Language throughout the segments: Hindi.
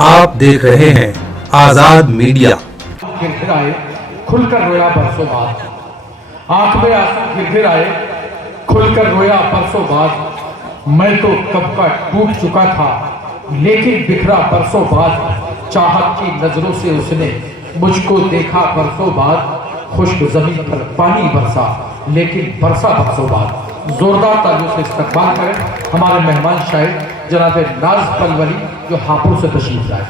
आप देख रहे हैं आजाद मीडिया। गिर आए खुलकर रोया बरसों बाद, आंख में आंसू गिर आए खुलकर रोया बरसों बाद। मैं तो कब का टूट चुका था लेकिन बिखरा बरसों बाद। चाहत की नजरों से उसने मुझको देखा बरसों बाद। खुश्क जमीन पर पानी बरसा लेकिन बरसा बरसों बाद। जोरदार तालियों से इस्तकबाल करें हमारे मेहमान शायर जनाब नाज पलवली जो हापुड़ से तशरीफ लाए।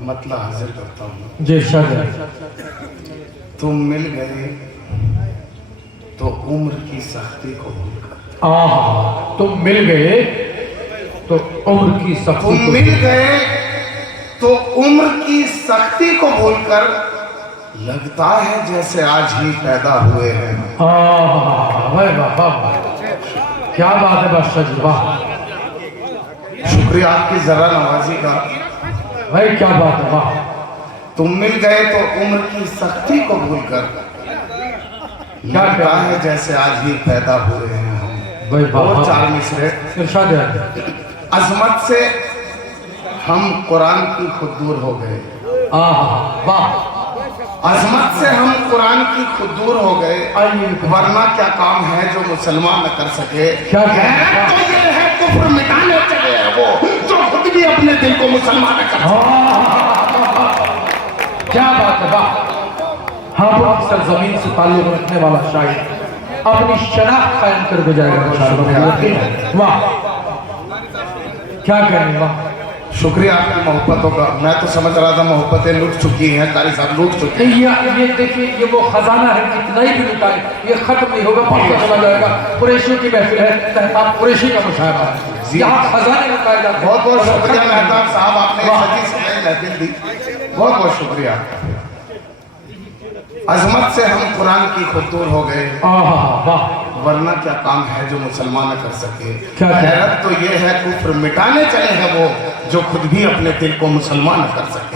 मतलब हाजिर करता हूँ। जी शायद तुम मिल गए तो उम्र की सख्ती को भूलकर। तुम मिल गए तो उम्र की सख्ती तुम को मिल गए तो उम्र की सख्ती को भूलकर लगता है जैसे आज ही पैदा हुए हैं। वाह वाह वाह, क्या बात है बादशाह जी, वाह शुक्रिया आपकी जरा नवाजी का। भाई क्या बात है, वाह। तुम मिल गए तो उम्र की सख्ती को भूलकर लगता है जैसे आज ही पैदा हुए हैं हम। भाई वाह, और चार मिसरे। इरशाद है। अजमत से हम कुरान की खुद दूर हो गए। वाह, अजमत से हम कुरान की खुद दूर हो गए। वरना क्या काम है जो मुसलमान न कर सके। क्या तो ये है कुफ्र मिटाने चले हैं वो जो खुद भी अपने दिल को मुसलमान न कर सके। क्या बात है, वाह। हाँ, सरजमीन से ताल्लुक रखने वाला शायर अपनी शनाख्त कायम कर गुजारेगा। वाह, क्या करें, वाह। शुक्रिया आपकी मोहब्बतों का। मैं तो समझ रहा था मोहब्बतें लूट चुकी हैं, कारी साहब लूट चुके हैं। ये देखिए, ये वो खजाना है कितना ही भी लुटाए ये खत्म नहीं होगा, पक्का चला जाएगा। कुरैशियों की महफिल है, तहताब कुरैशी का मुशायरा है, यहाँ खजाने लुटाए जाते हैं। बहुत बहुत शुक्रिया मेहताब साहब, आपने सच्ची सच्ची महफिल दी। बहुत बहुत शुक्रिया। अजमत से हम कुरान की खुद दूर हो गए। वरना क्या काम है जो मुसलमान न कर सके। हैरत तो ये है कुफ्र मिटाने चले हैं वो जो खुद भी अपने दिल को मुसलमान न कर सके।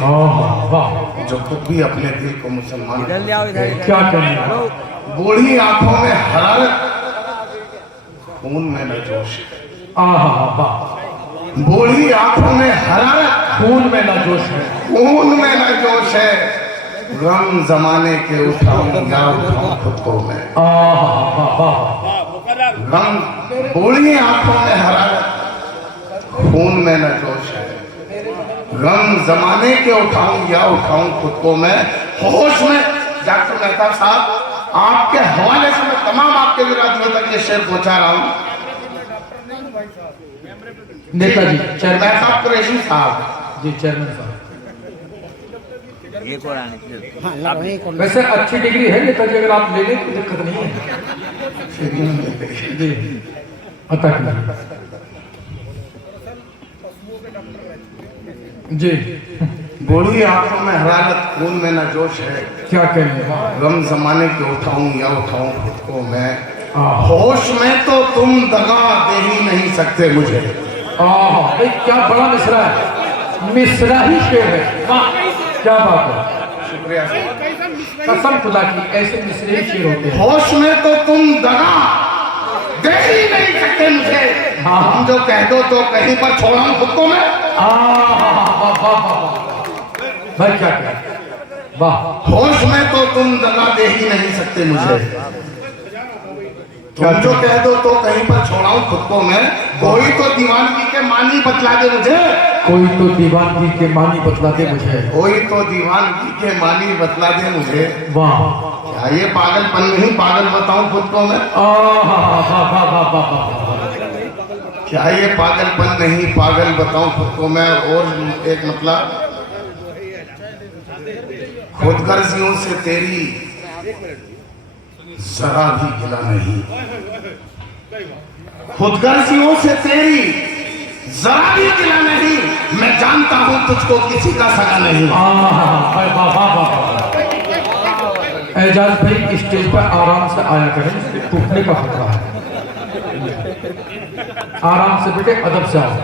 जो खुद भी अपने दिल को मुसलमान क्या करें। बूढ़ी आंखों में हरारत, खून में न जोश। बूढ़ी आंखों में हरारत, खून में न जोश है। खून में न जोश है। गम जमाने के उठाऊं या उठाऊं खुद को मैं। गम, बूढ़ी आंखों में हरारत, खून में न जोश है। गम जमाने के उठाऊं या उठाऊं खुद को मैं। होश में डॉक्टर मेहता साहब आपके हवाले से मैं तमाम आपके विरोधियों तक ये शेर पहुंचा रहा हूं। नेताजी चेयरमैन साहब, कुरैशी साहब जी, चेयरमैन साहब। ये कुरान है। वैसे अच्छी डिग्री है नेताजी, अगर आप ले लें तो दिक्कत नहीं है जी। अता जी। बूढ़ी आंखों में हरारत, खून में न जोश है। क्या कहें। गम जमाने के उठाऊं या उठाऊं खुद को मैं। होश में तो तुम दगा दे ही नहीं सकते मुझे। क्या बड़ा मिसरा है, मिसरा ही शेर है, वाह क्या बात है। शुक्रिया, कसम खुदा की ऐसे मिसरे ही शेर होते हैं। होश में तो तुम दगा दे ही नहीं सकते मुझे। हम जो कह दो तो कहीं पर छोड़ाऊं खुद को मैं। भाई क्या कहें, वाह। होश में तो तुम दगा दे ही नहीं सकते मुझे। तुम जो कह दो तो कहीं पर छोड़ाऊं खुद को मैं। कोई तो दीवानगी के मानी बतला दे मुझे। कोई तो दीवानगी के मानी बतला दे मुझे। कोई तो दीवानगी के मानी बतला दे मुझे। वाह, क्या ये पागलपन नहीं पागल बताऊं खुद को मैं। क्या ये पागलपन नहीं पागल बताऊं खुद को मैं। और एक मतलब, खुदगर्जियों से तेरी जरा भी गिला नहीं। खुदगर्जियों से तेरी जरा भी गिला नहीं। मैं जानता हूं तुझको किसी का सगा नहीं। एजाज भाई स्टेज पर आराम से आया करें, टूटने का खतरा है। आराम से बेटे, अदब से आओ।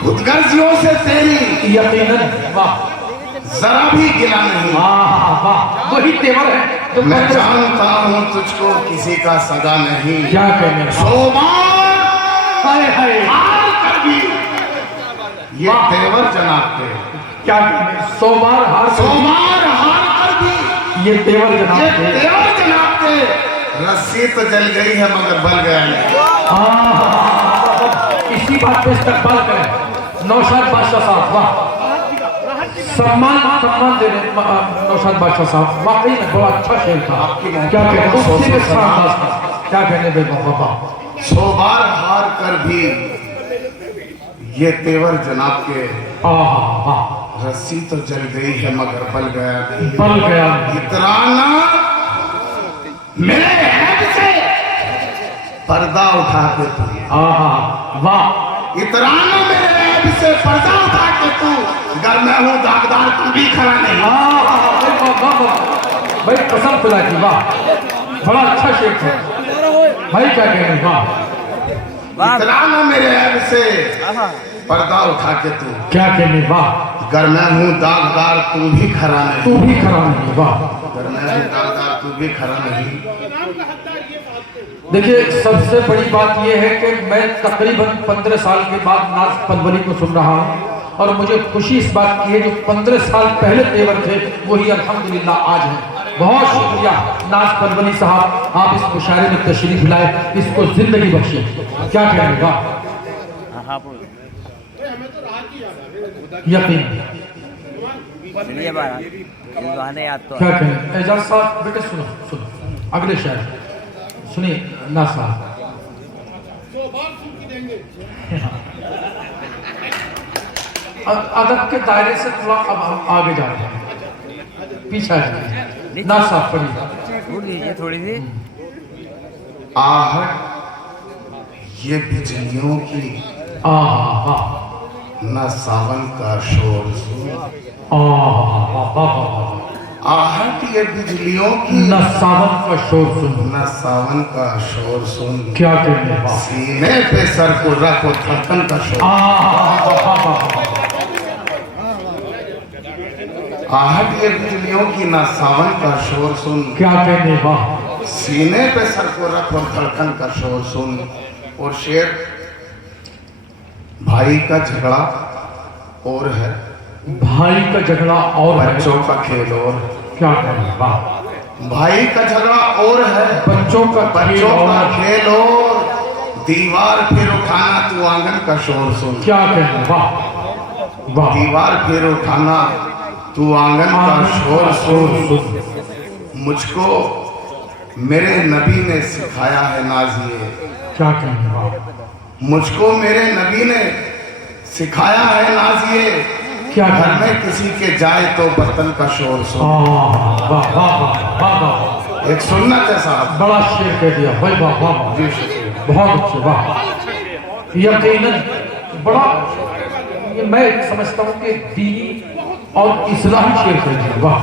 खुदगर्जियों से तेरी यकीनन, वाह, जरा भी गिला नहीं। वाह, वही तेवर है तो मैं जानता हूँ तुझको किसी का सगा नहीं। क्या कहने, सोबान हाय हाय भी ये तेवर जनाब के। क्या कहने, 100 बार हार 100 बार हार कर भी ये तेवर ये जनाब के। तेवर जनाब के। रस्सी तो जल गई है मगर बल गया नहीं। इसी बात पे इस्तकबाल करें नौशाद बादशाह साहब, वाह, सम्मान सम्मान दे रहे नौशाद बादशाह साहब, वाकई में बड़ा अच्छा शेर था। क्या कहने, क्या कहने बे बाबा। 100 बार हार कर भी ये तेवर जनाब के। रस्सी तो जल गई है मगर बल गया नहीं। बल गया इतराना मेरे ऐब से पर्दा उठा के तू। वाह, इतराना मेरे ऐब से पर्दा उठा के तू। घर में हूँ दागदार तू भी खड़ा नहीं। भाई कसम खुदा की, वाह, बड़ा अच्छा शेर था भाई। क्या कहने, वाह, इतराना मेरे ऐब से पर्दा उठा के तू। क्या कहने, वाह, घर में हूँ दागदार तू भी खड़ा नहीं। तू भी खड़ा नहीं, वाह। घर में हूँ दागदार तू भी खड़ा नहीं। देखिए, सबसे बड़ी बात यह है कि मैं तकरीबन 15 साल के बाद नाज पलवली को सुन रहा हूँ और मुझे खुशी इस बात की है जो 15 साल पहले तेवर थे वही अल्हम्दुलिल्लाह आज है। बहुत शुक्रिया नाज पलवली साहब, आप इस मुशायरे में तशरीफ लाए, इसको जिंदगी बख्शे। क्या कहने, वाह, यकीन। क्या कहने, एजाज साहब बेटे सुनो सुनो अगले शायर सुनिए ना साहब। अदब के दायरे से थोड़ा अब हम आगे जा रहे हैं, पीछा है ना साहब, पढ़िए थोड़ी सी। आहट ये बिजलियों की आ न सावन का शोर सुन। आहट ये बिजलियों की न सावन का शोर सुन। न सावन का शोर सुन। क्या कहने, वाह, सीने पे सर को रखो थकन का शोर। आहट ये बिजलियों की न सावन का शोर सुन। क्या कहने, वाह, सीने पे सर को रखो धड़कन का शोर सुन। और शेर, भाई का झगड़ा और है, भाई का झगड़ा और है, बच्चों का खेल और। क्या कहने, वाह, भाई का झगड़ा और है, बच्चों का खेल और। दीवार फिर उठाना तू आंगन का शोर सुन। क्या कहने, वाह, वाह, दीवार फिर उठाना तू आंगन का शोर सुन। मुझको मेरे नबी ने सिखाया है नाज़िए। क्या कहने, वाह, मुझको मेरे नबी ने सिखाया है नाज़िए। क्या घर कहने, में किसी के जाए तो बर्तन का शोर सुन। वाह वाह वाह वाह, एक सुन्नत है साहब। बड़ा शेर कह दिया भाई, वाह वाह वाह, जी शुक्रिया। बहुत अच्छे, वाह। यकीनन बड़ा, मैं समझता हूँ कि दीनी और इस्लामी शेर कह दिया, वाह।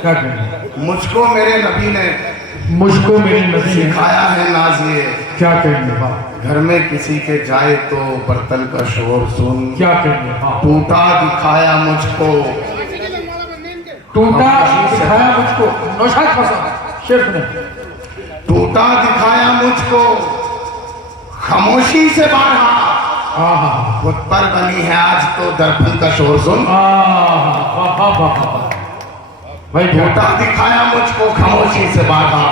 क्या कहने, मुझको मेरे नबी ने मुझको मेरी नबी ने सिखाया है नाज़िए। क्या कहने, वाह, घर में किसी के जाए तो बर्तन का शोर सुन। क्या कहने, वाह, टूटा दिखाया मुझको, टूटा दिखाया मुझको। नौशाद फसा शेर सुने। टूटा दिखाया मुझको खामोशी से बाढ़ा। खुद पर बनी है आज तो दर्पण का शोर सुन। भाई टूटा दिखाया मुझको खामोशी से बाढ़ा।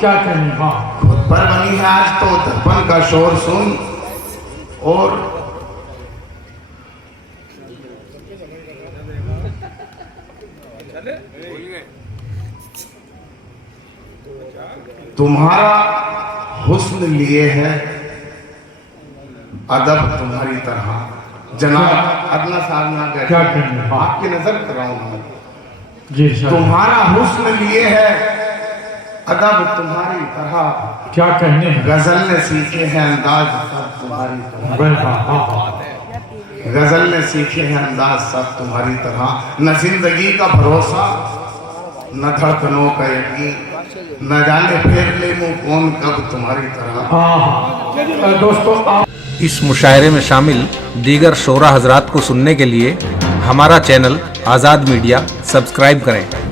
क्या कहने, वाह, खुद पर बनी है आज तो दर्पण का शोर सुन। और तुम्हारा हुस्न लिए है अदब तुम्हारी तरह। जनाब अदना साहब ना गए, क्या कहने, वाह, आपकी नजर कर रहा हूं मैं। जी तुम्हारा हुस्न लिए है अदब तुम्हारी तरह। क्या कहने, गजल ने सीखे हैं अंदाज सब तुम्हारी तरह। गजल ने सीखे हैं अंदाज सब तुम्हारी तरह। न जिंदगी का भरोसा न धड़कनों का यकीन, न जाने फेर ले मुंह कौन कब तुम्हारी तरह। दोस्तों, आप इस मुशायरे में शामिल दीगर शोरा हजरात को सुनने के लिए हमारा चैनल आज़ाद मीडिया सब्सक्राइब करें।